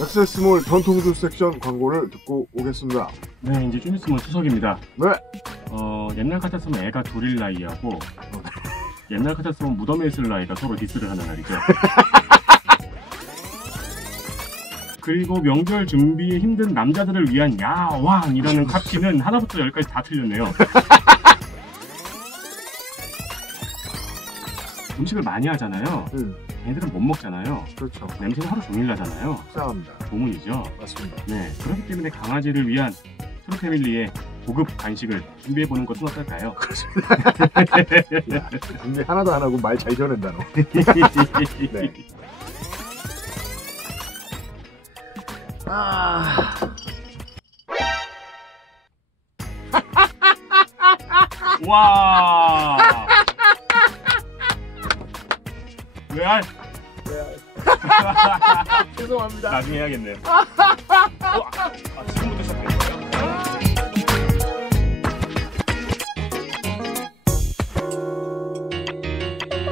액세스몰 전통주 섹션 광고를 듣고 오겠습니다. 네, 이제 좀 있으면 추석입니다. 네. 어, 옛날 같았으면 애가 둘일 나이하고, 옛날 같았으면 무덤에 있을 나이가 서로 디스를 하는 날이죠. 그리고 명절 준비에 힘든 남자들을 위한 야왕이라는 카피는 하나부터 열까지 다 틀렸네요. 음식을 많이 하잖아요. 음, 애들은 못 먹잖아요. 그렇죠. 냄새는 하루 종일 나잖아요. 식상합니다. 고문이죠. 맞습니다. 네, 그렇기 때문에 강아지를 위한 트루 패밀리의 고급 간식을 준비해 보는 것은 어떨까요? 야, 근데 하나도 안 하고 말 잘 전한다, 너. 네. 아, 와. 외알. 죄송합니다. 나중에 해야겠네요. 어, 아, 지금부터 시작해.